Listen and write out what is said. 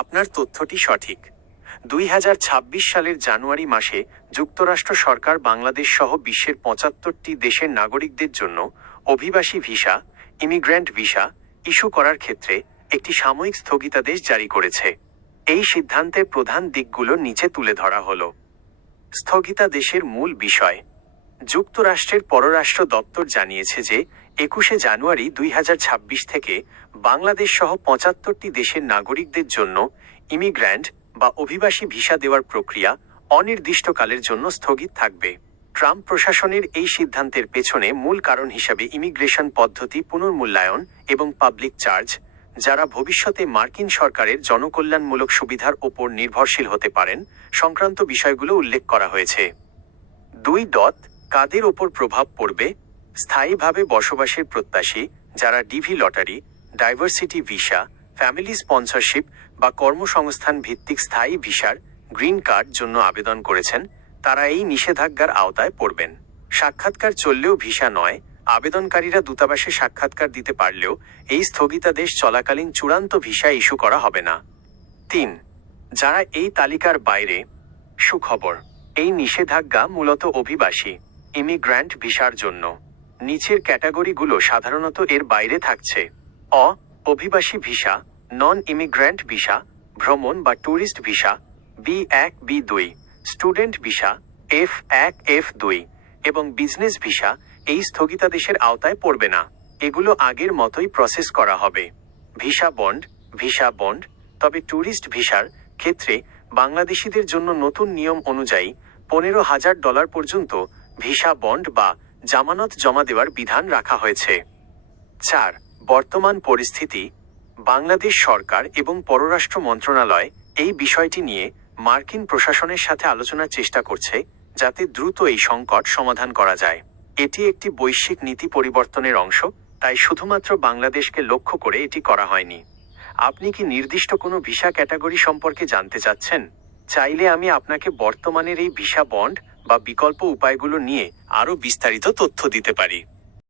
আপনার তথ্যটি সঠিক। 2026 সালের জানুয়ারি মাসে যুক্তরাষ্ট্র সরকার বাংলাদেশ সহ বিশ্বের 75টি দেশের নাগরিকদের জন্য অভিবাসী ভিসা, ইমিগ্র্যান্ট ভিসা ইস্যু করার ক্ষেত্রে একটি সাময়িক স্থগিতাদেশ জারি করেছে। এই সিদ্ধান্তের প্রধান দিকগুলো নিচে তুলে ধরা হলো। স্থগিতাদেশের মূল বিষয়। যুক্তরাষ্ট্রের পররাষ্ট্র দপ্তর জানিয়েছে যে 21 জানুয়ারি 2026 থেকে বাংলাদেশ সহ 75টি দেশের নাগরিকদের জন্য ইমিগ্র্যান্ট বা অভিবাসী ভিসা দেওয়ার প্রক্রিয়া অনির্দিষ্টকালের জন্য স্থগিত থাকবে। ট্রাম্প প্রশাসনের এই সিদ্ধান্তের পেছনে মূল কারণ হিসাবে ইমিগ্রেশন পদ্ধতি পুনর্মূল্যায়ন এবং পাবলিক চার্জ, যারা ভবিষ্যতে মার্কিন সরকারের জনকল্যাণমূলক সুবিধার ওপর নির্ভরশীল হতে পারেন সংক্রান্ত বিষয়গুলো উল্লেখ করা হয়েছে। 2. কাদের ওপর প্রভাব পড়বে? স্থায়ীভাবে বসবাসের প্রত্যাশী যারা DV lottery, diversity visa, family sponsorship বা কর্মসংস্থান ভিত্তিক স্থায়ী ভিসার গ্রিন কার্ড জন্য আবেদন করেছেন, তারা এই নিষেধাজ্ঞার আওতায় পড়বেন। সাক্ষাৎকার চললেও ভিসা নয়, আবেদনকারীরা দূতাবাসে সাক্ষাৎকার দিতে পারলেও এই স্থগিতাদেশ চলাকালীন চূড়ান্ত ভিসা ইস্যু করা হবে না। 3. যারা এই তালিকার বাইরে। সুখবর, এই নিষেধাজ্ঞা মূলত অভিবাসী ইমিগ্র্যান্ট ভিসার জন্য। নিচের ক্যাটাগরিগুলো সাধারণত এর বাইরে থাকছে: অভিবাসী ভিসা, নন ইমিগ্র্যান্ট ভিসা, ভ্রমণ বা tourist visa, B1, B2, student visa, F1, F2 এবং বিজনেস ভিসা এই স্থগিতাদেশের আওতায় পড়বে না। এগুলো আগের মতোই প্রসেস করা হবে। ভিসা বন্ড, তবে ট্যুরিস্ট ভিসার ক্ষেত্রে বাংলাদেশিদের জন্য নতুন নিয়ম অনুযায়ী $15,000 পর্যন্ত ভিসা বন্ড বা জামানত জমা দেওয়ার বিধান রাখা হয়েছে। 4. বর্তমান পরিস্থিতি। বাংলাদেশ সরকার এবং পররাষ্ট্র মন্ত্রণালয় এই বিষয়টি নিয়ে মার্কিন প্রশাসনের সাথে আলোচনার চেষ্টা করছে, যাতে দ্রুত এই সংকট সমাধান করা যায়। এটি একটি বৈশ্বিক নীতি পরিবর্তনের অংশ, তাই শুধুমাত্র বাংলাদেশকে লক্ষ্য করে এটি করা হয়নি। আপনি কি নির্দিষ্ট কোনো ভিসা ক্যাটাগরি সম্পর্কে জানতে চাচ্ছেন? চাইলে আমি আপনাকে বর্তমানের এই ভিসা বন্ড বা বিকল্প উপায়গুলো নিয়ে আরও বিস্তারিত তথ্য দিতে পারি।